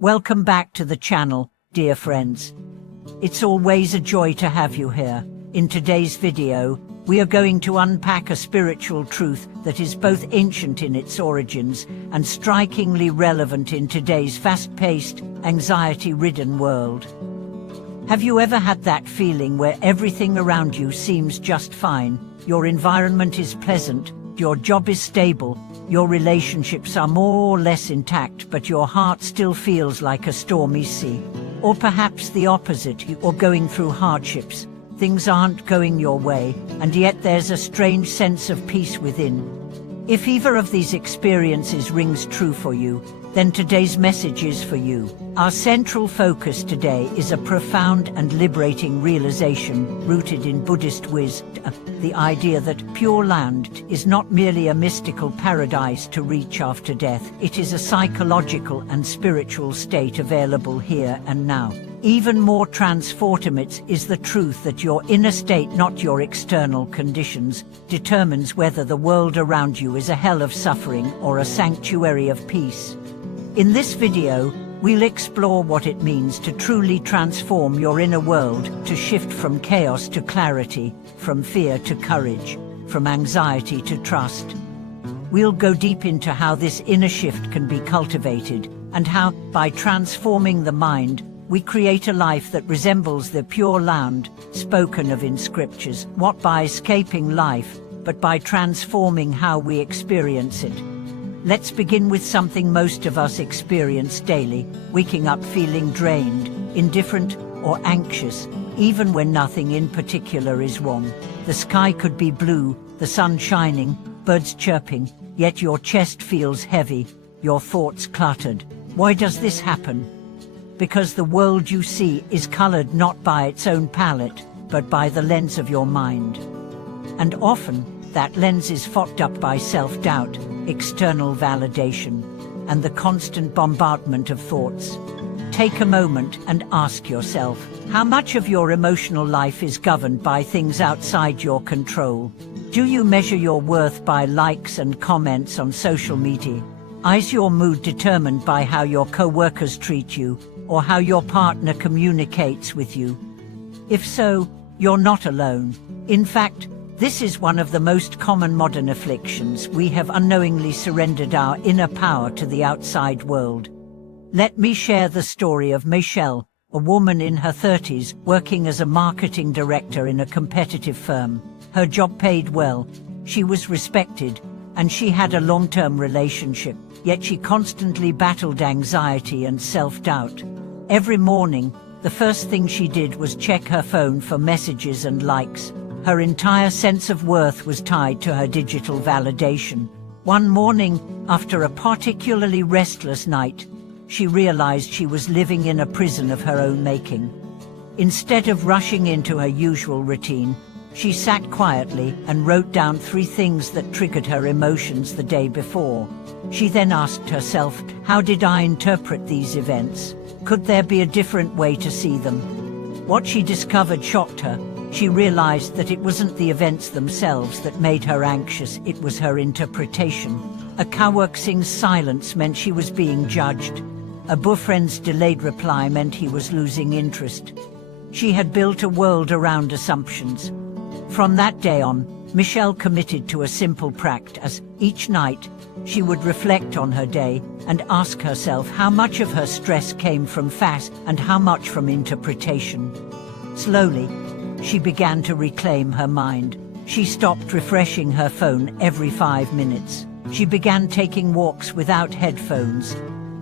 Welcome back to the channel, dear friends. It's always a joy to have you here. In today's video, we are going to unpack a spiritual truth that is both ancient in its origins and strikingly relevant in today's fast-paced, anxiety-ridden world. Have you ever had that feeling where everything around you seems just fine? Your environment is pleasant, your job is stable, your relationships are more or less intact, but your heart still feels like a stormy sea. Or perhaps the opposite, you're going through hardships, things aren't going your way, and yet there's a strange sense of peace within. If either of these experiences rings true for you, then today's message is for you. Our central focus today is a profound and liberating realization rooted in Buddhist wisdom, the idea that Pure Land is not merely a mystical paradise to reach after death, it is a psychological and spiritual state available here and now. Even more transformative is the truth that your inner state, not your external conditions, determines whether the world around you is a hell of suffering or a sanctuary of peace. In this video, we'll explore what it means to truly transform your inner world, to shift from chaos to clarity, from fear to courage, from anxiety to trust. We'll go deep into how this inner shift can be cultivated, and how, by transforming the mind, we create a life that resembles the Pure Land spoken of in scriptures, not by escaping life, but by transforming how we experience it. Let's begin with something most of us experience daily, waking up feeling drained, indifferent, or anxious, even when nothing in particular is wrong. The sky could be blue, the sun shining, birds chirping, yet your chest feels heavy, your thoughts cluttered. Why does this happen? Because the world you see is colored not by its own palette, but by the lens of your mind. And often, that lens is fogged up by self-doubt, external validation, and the constant bombardment of thoughts. Take a moment and ask yourself, how much of your emotional life is governed by things outside your control? Do you measure your worth by likes and comments on social media? Is your mood determined by how your co-workers treat you, or how your partner communicates with you? If so, you're not alone. In fact, this is one of the most common modern afflictions. We have unknowingly surrendered our inner power to the outside world. Let me share the story of Michelle, a woman in her 30s working as a marketing director in a competitive firm. Her job paid well, she was respected, and she had a long-term relationship, yet she constantly battled anxiety and self-doubt. Every morning, the first thing she did was check her phone for messages and likes. Her entire sense of worth was tied to her digital validation. One morning, after a particularly restless night, she realized she was living in a prison of her own making. Instead of rushing into her usual routine, she sat quietly and wrote down 3 things that triggered her emotions the day before. She then asked herself, how did I interpret these events? Could there be a different way to see them? What she discovered shocked her. She realized that it wasn't the events themselves that made her anxious, it was her interpretation. A coworker's silence meant she was being judged. A boyfriend's delayed reply meant he was losing interest. She had built a world around assumptions. From that day on, Michelle committed to a simple practice. Each night, she would reflect on her day and ask herself how much of her stress came from fact and how much from interpretation. Slowly, she began to reclaim her mind. She stopped refreshing her phone every 5 minutes. She began taking walks without headphones,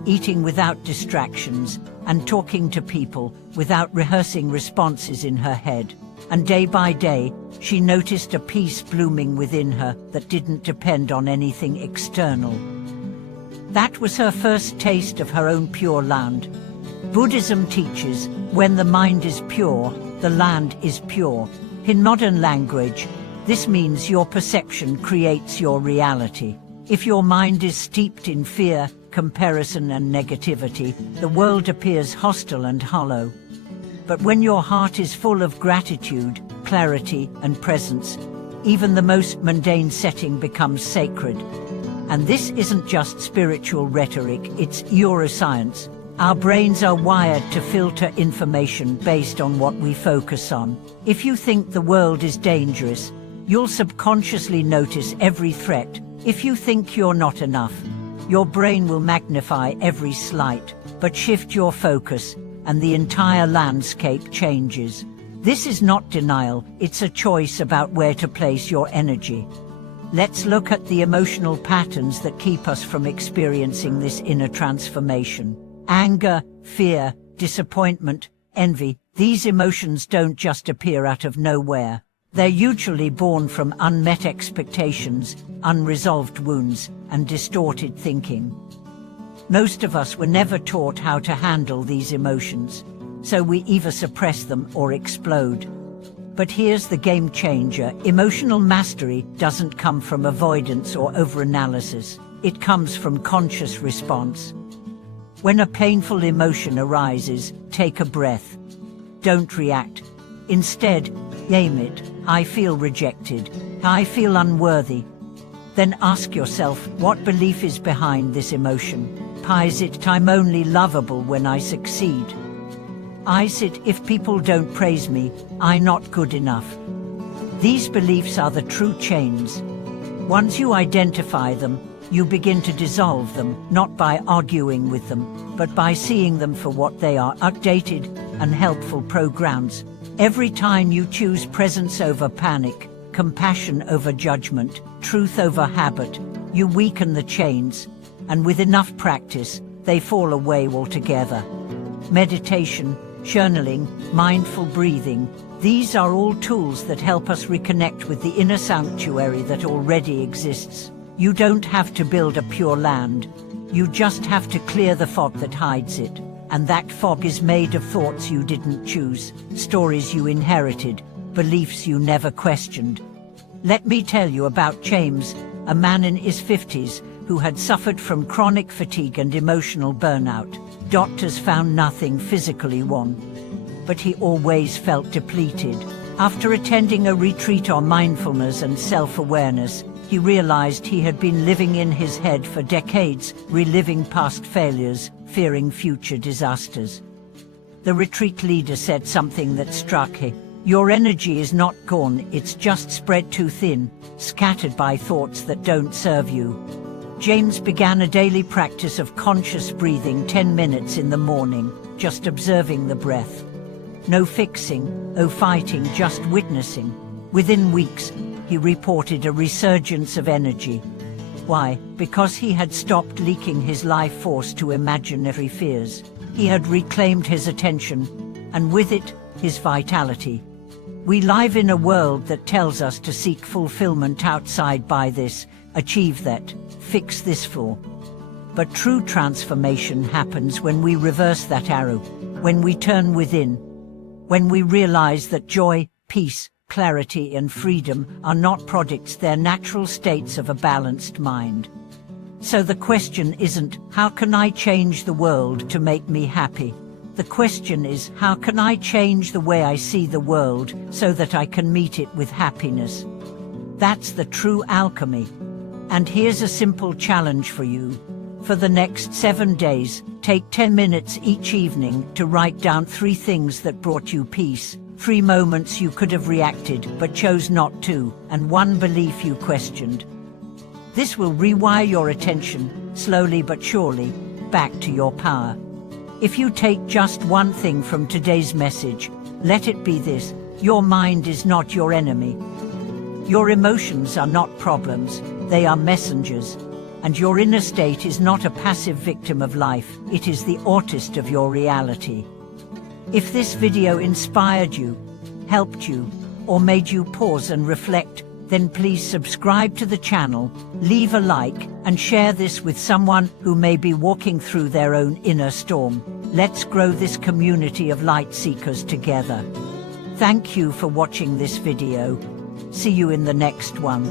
eating without distractions, and talking to people without rehearsing responses in her head. And day by day, she noticed a peace blooming within her that didn't depend on anything external. That was her first taste of her own Pure Land. Buddhism teaches, when the mind is pure, the land is pure. In modern language, this means your perception creates your reality. If your mind is steeped in fear, comparison and negativity, the world appears hostile and hollow. But when your heart is full of gratitude, clarity and presence, even the most mundane setting becomes sacred. And this isn't just spiritual rhetoric, it's neuroscience. Our brains are wired to filter information based on what we focus on. If you think the world is dangerous, you'll subconsciously notice every threat. If you think you're not enough, your brain will magnify every slight. But shift your focus, and the entire landscape changes. This is not denial, it's a choice about where to place your energy. Let's look at the emotional patterns that keep us from experiencing this inner transformation. Anger, fear, disappointment, envy, these emotions don't just appear out of nowhere. They're usually born from unmet expectations, unresolved wounds, and distorted thinking. Most of us were never taught how to handle these emotions, so we either suppress them or explode. But here's the game changer. Emotional mastery doesn't come from avoidance or overanalysis. It comes from conscious response. When a painful emotion arises, take a breath. Don't react. Instead, name it. I feel rejected. I feel unworthy. Then ask yourself, what belief is behind this emotion? Is it I'm only lovable when I succeed? Is it if people don't praise me, I'm not good enough? These beliefs are the true chains. Once you identify them, you begin to dissolve them, not by arguing with them, but by seeing them for what they are: outdated, unhelpful programs. Every time you choose presence over panic, compassion over judgment, truth over habit, you weaken the chains, and with enough practice, they fall away altogether. Meditation, journaling, mindful breathing, these are all tools that help us reconnect with the inner sanctuary that already exists. You don't have to build a pure land. You just have to clear the fog that hides it. And that fog is made of thoughts you didn't choose, stories you inherited, beliefs you never questioned. Let me tell you about James, a man in his 50s who had suffered from chronic fatigue and emotional burnout. Doctors found nothing physically wrong, but he always felt depleted. After attending a retreat on mindfulness and self-awareness, he realized he had been living in his head for decades, reliving past failures, fearing future disasters. The retreat leader said something that struck him. Your energy is not gone, it's just spread too thin, scattered by thoughts that don't serve you. James began a daily practice of conscious breathing, 10 minutes in the morning, just observing the breath. No fixing, no fighting, just witnessing. Within weeks, he reported a resurgence of energy. Why? Because he had stopped leaking his life force to imaginary fears. He had reclaimed his attention, and with it, his vitality. We live in a world that tells us to seek fulfillment outside, by this, achieve that, fix this flaw. But true transformation happens when we reverse that arrow, when we turn within, when we realize that joy, peace, clarity and freedom are not products, they're natural states of a balanced mind. So the question isn't, how can I change the world to make me happy? The question is, how can I change the way I see the world so that I can meet it with happiness? That's the true alchemy. And here's a simple challenge for you. For the next 7 days, take 10 minutes each evening to write down 3 things that brought you peace, 3 moments you could have reacted but chose not to, and 1 belief you questioned. This will rewire your attention, slowly but surely, back to your power. If you take just 1 thing from today's message, let it be this: your mind is not your enemy. Your emotions are not problems, they are messengers. And your inner state is not a passive victim of life, it is the artist of your reality. If this video inspired you, helped you, or made you pause and reflect, then please subscribe to the channel, leave a like, and share this with someone who may be walking through their own inner storm. Let's grow this community of light seekers together. Thank you for watching this video. See you in the next one.